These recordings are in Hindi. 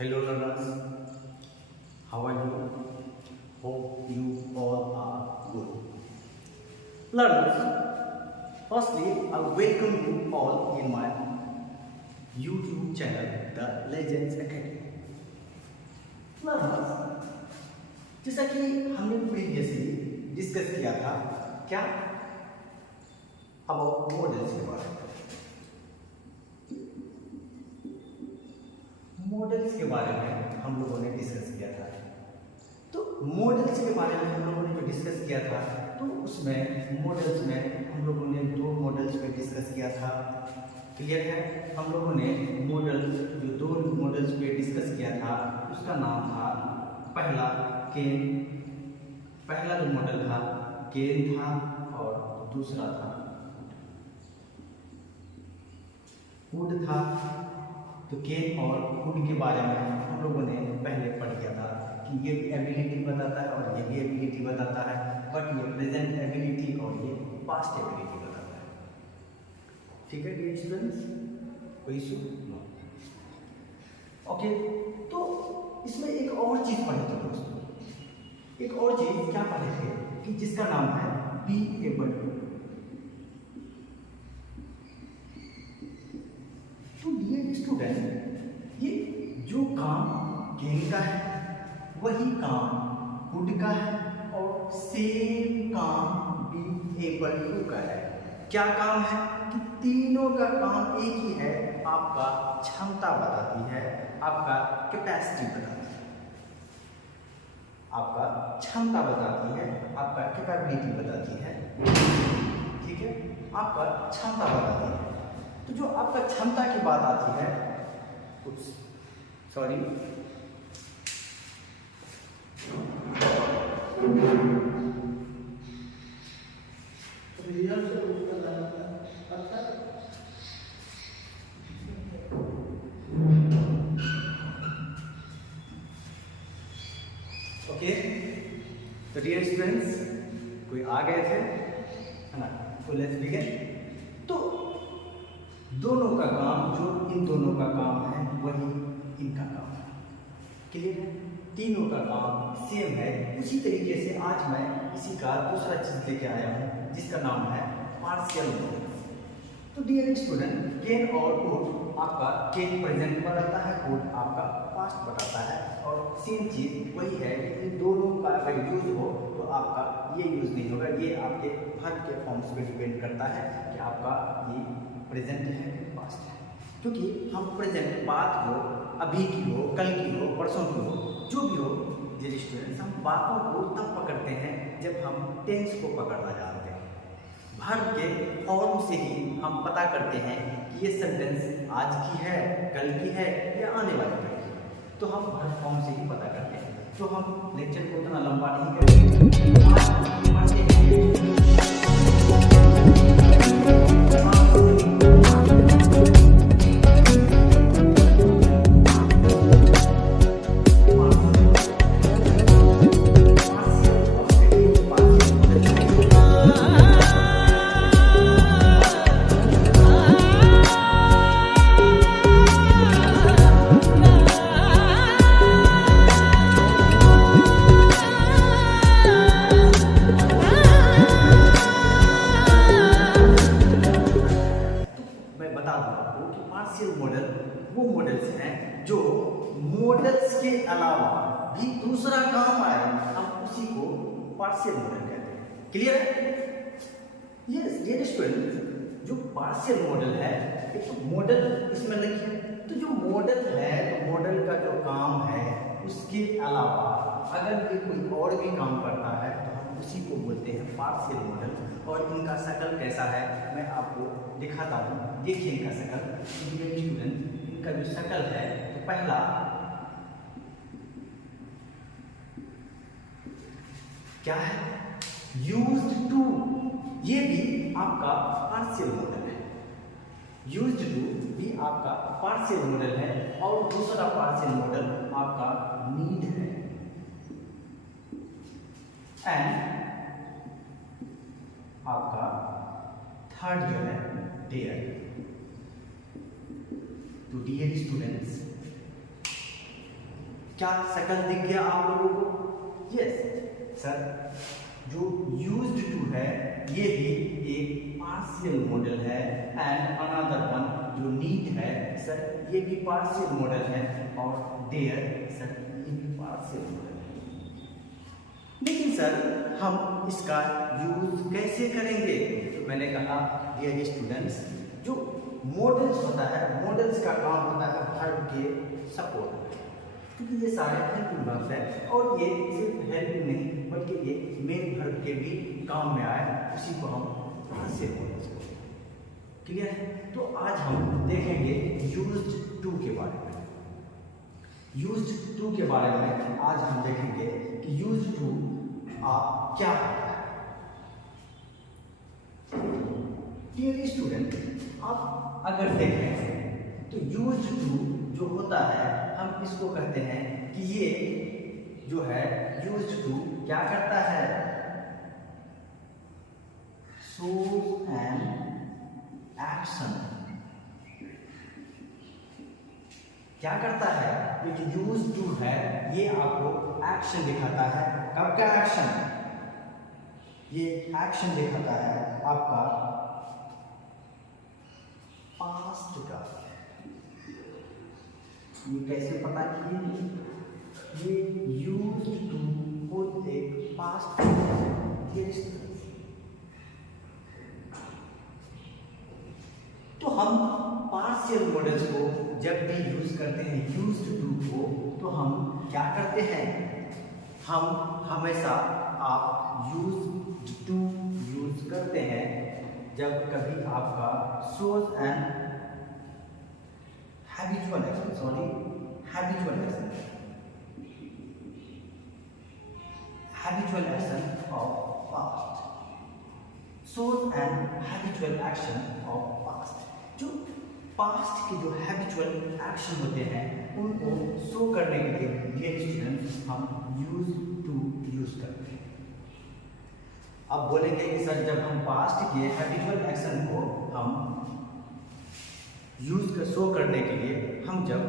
Hello learners, how are you? Hope you all are good. Learners, firstly, I welcome you all in my YouTube channel, The Legends Academy. Learners, जैसा कि हमने प्रीवियसली डिस्कस किया था क्या अबाउट मॉडल्स के बारे में। मॉडल्स के बारे में हम लोगों ने डिस्कस किया था। तो मॉडल्स के बारे में हम लोगों ने जो डिस्कस किया था, तो उसमें मॉडल्स में हम लोगों ने दो मॉडल्स पे डिस्कस किया था। क्लियर है? हम लोगों ने मॉडल्स जो दो मॉडल्स पे डिस्कस किया था उसका नाम था, पहला केन, पहला जो मॉडल था केन था और दूसरा था वुड था। तो केन और वुड के बारे में हम लोगों ने पहले पढ़ किया था कि ये एबिलिटी बताता है और ये भी एबिलिटी बताता है, बट ये प्रेजेंट एबिलिटी और ये पास्ट एबिलिटी बताता है। ठीक है डियर स्टूडेंट्स, कोई इशू? नो। ओके, तो इसमें एक और चीज पढ़े थे दोस्तों, एक और चीज क्या पढ़े थे कि जिसका नाम है बी एबल टू। तो डियर स्टूडेंट, ये जो काम केन का है वही काम वुड का है और सेम काम बी एबल टू का है। क्या काम है कि तीनों का काम एक ही है, आपका क्षमता बताती है, आपका कैपेसिटी बताती है, आपका क्षमता बताती है, आपका कैपेबिलिटी बताती है। ठीक है, आपका क्षमता बताती है। तो जो आपका क्षमता की बात आती है, सॉरी, ओके। तो डियर स्टूडेंट्स, कोई आ गए थे, है ना? तो लेट्स बिगिन। तो दोनों का काम, जो इन दोनों का काम है वही इनका काम है। क्लियर है? तीनों का काम सेम है। उसी तरीके से आज मैं इसी का दूसरा चीज लेके आया हूँ जिसका नाम है पार्शियल मॉडल। तो डियर स्टूडेंट, केन और वुड, आपका केन प्रेजेंट बताता है, वुड आपका पास्ट बताता है, और सेम चीज वही है कि इन दोनों का अगर यूज हो तो आपका ये यूज नहीं होगा। ये आपके वर्ब के फॉर्म्स पे डिपेंड करता है कि आपका ये प्रेजेंट है कि पास्ट है। क्योंकि हम प्रेजेंट बात हो, अभी की हो, कल की हो, परसों की हो, जो भी हो डियर स्टूडेंट्स, हम बातों को तब पकड़ते हैं जब हम टेंस को पकड़ना जानते हैं। वर्ब के फॉर्म से ही हम पता करते हैं कि ये सेंटेंस आज की है, कल की है या आने वाली है। तो हम वर्ब फॉर्म से ही पता करते हैं। तो हम लेक्चर को उतना लंबा नहीं करेंगे, आज पढ़ते हैं। मॉडल वो मॉडल्स हैं जो मॉडल्स के अलावा भी दूसरा काम आए, हम उसी को पार्शियल मॉडल कहते हैं। क्लियर है? यस डियर स्टूडेंट, जो पार्शियल मॉडल है, एक तो मॉडल इसमें लिखिए। तो जो मॉडल है, तो मॉडल का जो काम है उसके अलावा अगर ये कोई और भी काम करता है तो हम उसी को बोलते हैं पार्शियल मॉडल। और इनका शकल कैसा है मैं आपको दिखाता हूँ। देखिए इनका शकल, स्टूडेंट, इनका जो शकल है, तो पहला क्या है? Used to. ये भी आपका पार्शियल मॉडल है। यूज्ड टू भी आपका पार्शियल मॉडल है, और दूसरा पार्शियल मॉडल आपका नीड है। एंड आपका थर्ड जो है डेयर। तो डियर स्टूडेंट्स, क्या शक्ल दिख गया आप लोगों को? यस सर, जो यूज्ड टू है ये भी एक पार्शियल मॉडल है, एंड अनदर वन जो नीड है सर ये भी पार्शियल मॉडल है, और देयर सर ये भी पार्शियल मॉडल है। लेकिन सर हम इसका यूज कैसे करेंगे? तो मैंने कहा डियर स्टूडेंट्स, जो मॉडल्स होता है, मॉडल्स का काम होता है वर्ब के सपोर्ट, क्योंकि ये सारे हेल्पिंग वर्ब्स है, और ये सिर्फ हेल्पिंग नहीं बल्कि ये मेन वर्ब के भी काम में आए, उसी को हम पार्शियल मॉडल्स बोलते हैं। क्लियर है? तो आज हम देखेंगे यूज्ड टू के बारे में। यूज्ड टू के बारे में आज हम देखेंगे कि यूज्ड टू आप क्या होता है। डियर स्टूडेंट, आप अगर देखें तो यूज्ड टू जो होता है हम इसको कहते हैं कि ये जो है यूज्ड टू क्या करता है? shows an action। क्या करता है? ये जो यूज्ड टू है ये आपको एक्शन दिखाता है। कब का एक्शन? ये एक्शन दिखाता है आपका पास्ट का। ये कैसे पता किए? ये यूज्ड टू को एक पास्ट तो हम पार्शियल मॉडल्स को जब भी यूज करते हैं यूज्ड टू को, तो हम क्या करते हैं? हम हमेशा आप यूज्ड टू यूज करते हैं जब कभी आपका shows an habitual action, habitual action of past, shows an habitual action of past। जो पास्ट के जो हैबिचुअल एक्शन होते हैं उनको शो करने के लिए डियर स्टूडेंट्स हम यूज टू यूज करते हैं। अब बोलेंगे कि सर जब हम पास्ट के हैबिचुअल एक्शन को हम यूज कर शो करने के लिए हम जब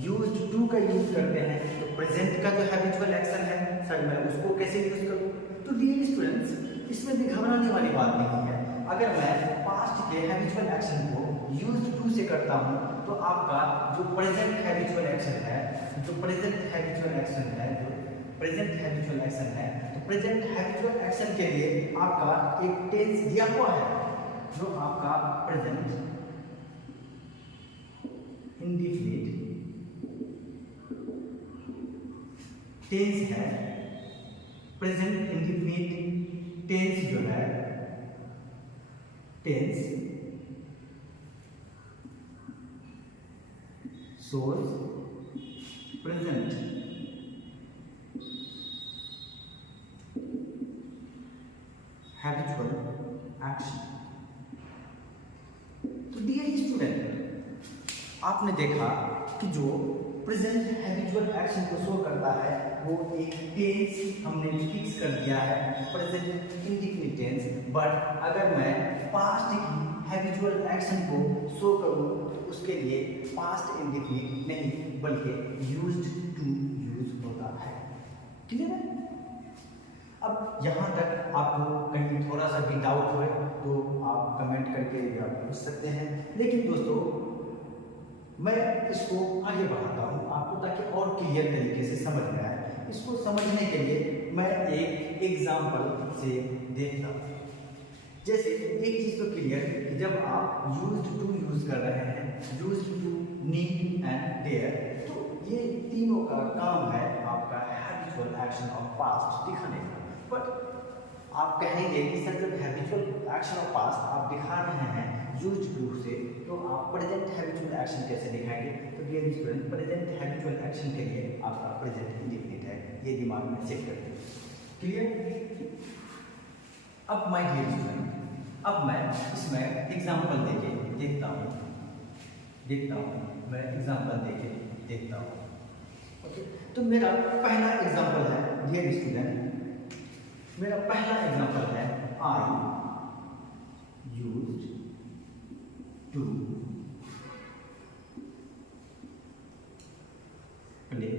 यूज टू का यूज करते हैं तो प्रेजेंट का जो हैबिचुअल एक्शन है सर मैं उसको कैसे यूज करूं? तो डियर स्टूडेंट्स इसमें भी घबराने वाली बात नहीं है। अगर मैं पास्ट के हैबिचुअल एक्शन को यूज टू से करता हूं तो आपका जो प्रेजेंट हैबिचुअल एक्शन है, तो प्रेजेंट हैबिचुअल एक्शन के लिए आपका एक टेंस दिया हुआ है जो आपका प्रेजेंट इंडेफिनिट टेंस है। प्रेजेंट इंडेफिनिट टेंस जो है tense shows present habitual action। तो डियर स्टूडेंट आपने देखा कि जो प्रेजेंट हैबिचुअल एक्शन को शो करता है वो एक टेंस हमने फिक्स कर दिया है, प्रेजेंट इंडेफिनिट टेंस। बट अगर मैं पास्ट की हैबिचुअल एक्शन को शो करूं तो उसके लिए पास्ट इंडेफिनिट नहीं बल्कि यूज्ड टू यूज होता है। क्लियर है? अब यहाँ तक आपको कहीं थोड़ा सा भी डाउट हो तो आप कमेंट करके आप पूछ सकते हैं। लेकिन दोस्तों मैं इसको आगे बढ़ाता हूँ आपको ताकि और क्लियर तरीके से समझ में आए। इसको समझने के लिए मैं एक एग्जाम्पल से देखता हूँ। जैसे एक चीज तो क्लियर कि जब आप यूज्ड टू यूज कर रहे हैं, used to, need and dare, तो ये तीनों का काम है आपका हैबिचुअल एक्शन ऑफ पास्ट दिखाने का। बट आप कहेंगे कि सर जब हैबिचुअल एक्शन ऑफ पास्ट आप दिखा रहे हैं यूज्ड टू से तो आप प्रेजेंट हैबिचुअल एक्शन कैसे दिखाएंगे? तो dear student present habitual action के लिए आपका प्रेजेंट इंडेफिनिट है, ये दिमाग में सेट करते हैं। क्लियर? अब माय डियर स्टूडेंट अब मैं इसमें एग्जांपल देके देखता हूँ मैं एग्जांपल देके देखता हूँ। ओके, तो मेरा पहला एग्जांपल है डियर स्टूडेंट, मेरा पहला एग्जांपल है I used to play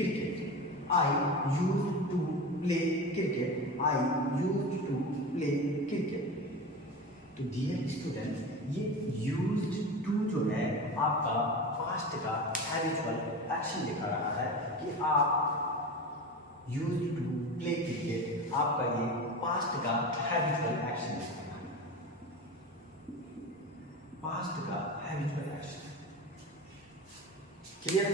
cricket. I used to play cricket. I used to play cricket. तो डियर स्टूडेंट्स, ये used to जो है आपका पास्ट का हैबिचुअल एक्शन दिखा रहा है कि आप used to play cricket, आपका ये पास्ट का हैबिचुअल एक्शन दिखा रहा है, पास्ट का हैबिचुअल एक्शन। क्लियर?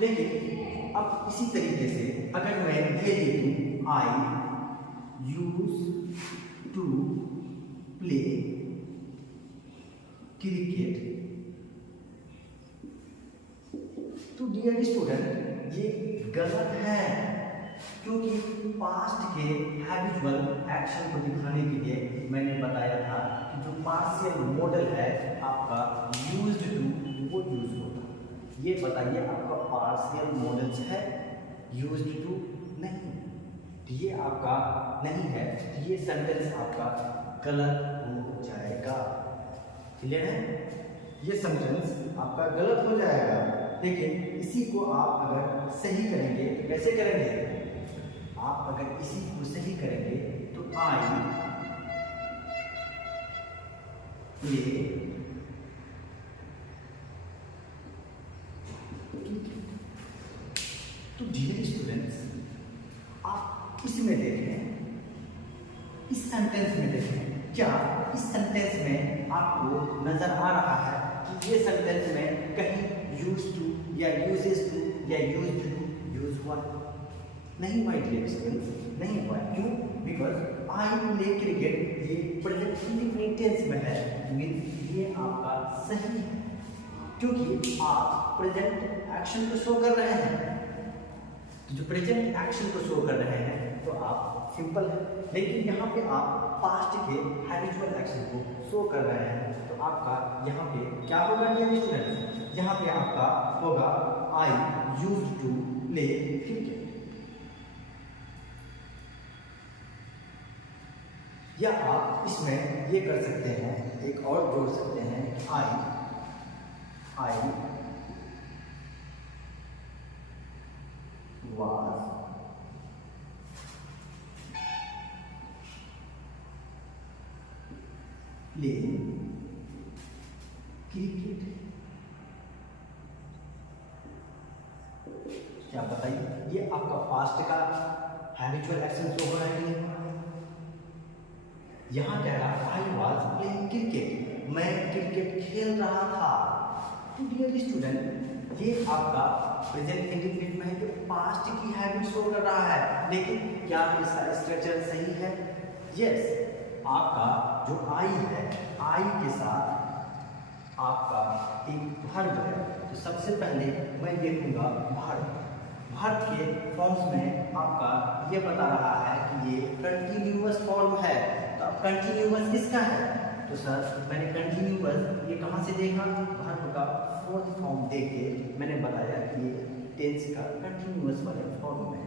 लेकिन अब इसी तरीके से अगर मैं ये दे दूं आई यूज टू प्ले क्रिकेट, तो डियर स्टूडेंट ये गलत है, क्योंकि पास्ट के हैबिचुअल एक्शन को दिखाने के लिए मैंने बताया था कि जो पार्शियल मॉडल है आपका यूज्ड टू वो यूज होगा। ये बताइए आपका पार्शियल मॉडल्स है, यूज्ड टू नहीं, तो ये आपका नहीं है, तो ये सेंटेंस आपका गलत हो जाएगा। क्लियर है? ये सेंटेंस आपका गलत हो जाएगा। लेकिन इसी को आप अगर सही करेंगे तो कैसे करेंगे? आप अगर इसी को सही करेंगे तो आई प्ले तो डियर स्टूडेंट्स, आप इसमें देखें, इस सेंटेंस में देखें, क्या इस सेंटेंस में आपको नजर आ रहा है कि ये सेंटेंस में कहीं यूज टू या यूजेस टू या यूज्ड टू यूज हुआ? नहीं हुआ डियर स्टूडेंट्स, नहीं हुआ। क्यों? बिकॉज आई प्ले क्रिकेट ये प्रेजेंट इंडेफिनिट टेंस में है, मींस ये आपका सही है, क्योंकि आप प्रेजेंट एक्शन को शो कर रहे हैं। तो जो प्रेजेंट एक्शन को शो कर रहे हैं तो आप सिंपल है, लेकिन यहाँ पे आप पास्ट के हैबिचुअल एक्शन को शो कर रहे हैं, तो आपका यहाँ पे क्या होगा डियर स्टूडेंट्स? यहाँ पे आपका होगा I used to play cricket, या आप इसमें ये कर सकते हैं, एक और जोड़ सकते हैं, आई was playing क्रिकेट। क्या बताइए, ये आपका पास्ट का हैबिचुअल एक्शन शो हो रहा है कि नहीं? यहाँ कह रहा आई वाज प्लेइंग क्रिकेट, मैं क्रिकेट खेल रहा था। तो डियर स्टूडेंट, ये आपका प्रेजेंट इंडेफिनिट में है, जो पास्ट की हैबिट शो कर रहा है, लेकिन क्या इसका स्ट्रक्चर सही है? यस, आपका जो आई है, आई के साथ आपका एक वर्ब है, तो सबसे पहले मैं देखूंगा वर्ब। वर्ब के फॉर्म्स में आपका ये बता रहा है कि ये कंटिन्यूअस फॉर्म है, तो अब कंटिन्यूअस किसका है? तो सर मैंने कंटिन्यूअस ये कहाँ से देखा? वर्ब का फोर्थ फॉर्म देख के मैंने बताया कि ये टेंस का कंटिन्यूअस वाले फॉर्म में है।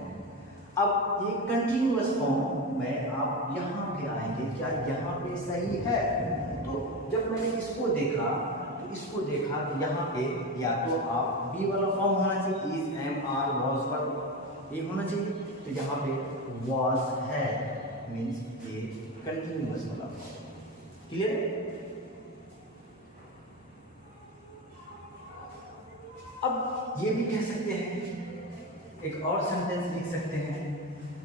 अब ये कंटिन्यूअस फॉर्म में आप यहाँ पे आएंगे, क्या यहाँ पे सही है? तो जब मैंने इसको देखा तो यहाँ पे या तो आप बी वाला फॉर्म होना चाहिए, इज, एम, आर, वॉज, वर, ये होना चाहिए, तो यहाँ पे वॉज है, मीन्स ये कंटिन्यूअस वाला फॉर्म। क्लियर? अब ये भी कह सकते हैं, एक और सेंटेंस लिख सकते हैं,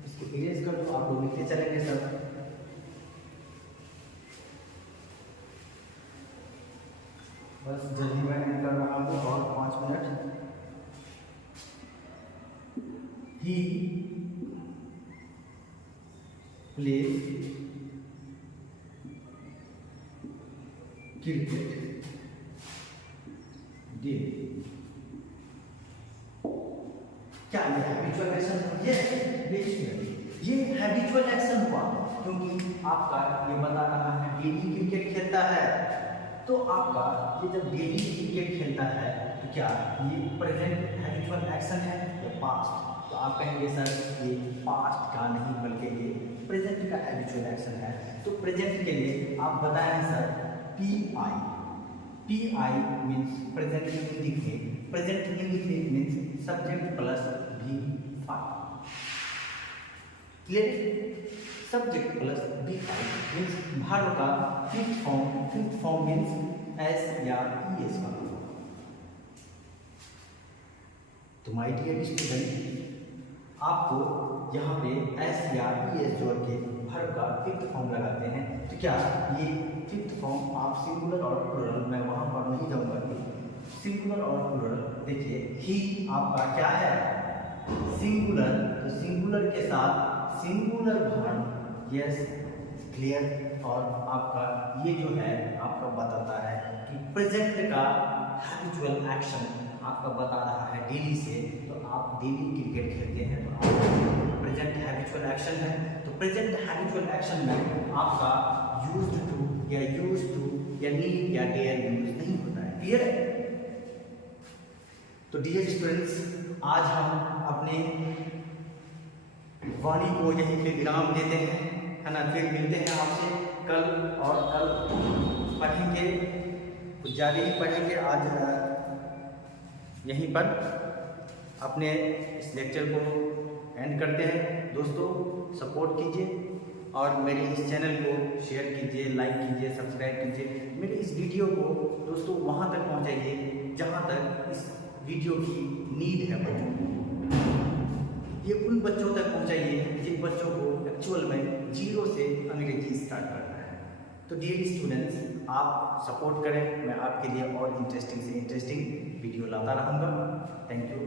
इसको इरेज कर दो, आप लोग लिखते चलेंगे सब। बस जल्दी मैं कर रहा हूँ, और 5 minute. He plays cricket daily. क्या ये हैबिचुअल एक्शन? ये हैबिचुअल एक्शन हुआ, क्योंकि आपका ये बता रहा है डेली क्रिकेट खेलता है, तो आपका ये जब डेली क्रिकेट खेलता है तो क्या ये प्रेजेंट हैबिचुअल एक्शन है या पास्ट? तो आप कहेंगे सर ये पास्ट का नहीं बल्कि ये प्रेजेंट का हैबिचुअल एक्शन है। तो प्रेजेंट के लिए आप बताएं sir P I PI means present indefinite. Present indefinite means subject plus V5. Clear? Subject plus V5 means verb का fifth form. Fifth form means S या ES का. तो माय डियर स्टूडेंट, आपको यहाँ पे S या ES जोड़ के वर्ब का फिफ्थ फॉर्म लगाते हैं. तो क्या ये फिफ्थ फॉर्म आप सिंगुलर और प्लूरल, मैं वहाँ पर नहीं जाऊँगा कि सिंगुलर और प्लूरल. देखिए ही आपका क्या है, सिंगुलर. तो सिंगुलर के साथ सिंगुलर वर्ब, यस क्लियर. और आपका ये जो है आपका बताता है कि प्रेजेंट का हैबिचुअल एक्शन आपका बता रहा है डेली से. तो आप डेली क्रिकेट खेलते हैं तो आप प्रेजेंट हैबिचुअल एक्शन है. तो प्रेजेंट हैबिचुअल एक्शन में आपका यूज्ड टू या यूज्ड टू या नीड या डेयर यूज नहीं होता है. क्लियर है? तो डियर स्टूडेंट्स, आज हम अपने वाणी को यहीं पे विराम देते हैं, है ना. फिर मिलते हैं आपसे कल, और कल पढ़ेंगे, कुछ ज़्यादा ही पढ़ेंगे. आज यहीं पर अपने इस लेक्चर को एंड करते हैं. दोस्तों सपोर्ट कीजिए और मेरे इस चैनल को शेयर कीजिए, लाइक कीजिए, सब्सक्राइब कीजिए. मेरे इस वीडियो को दोस्तों वहाँ तक पहुँचाइए जहाँ तक इस वीडियो की नीड है बच्चों को. ये उन बच्चों तक पहुँचाइए जिन बच्चों को एक्चुअल में जीरो से अंग्रेजी स्टार्ट करना है. तो डियर स्टूडेंट्स, आप सपोर्ट करें, मैं आपके लिए और इंटरेस्टिंग से इंटरेस्टिंग वीडियो लाता रहूँगा. Thank you.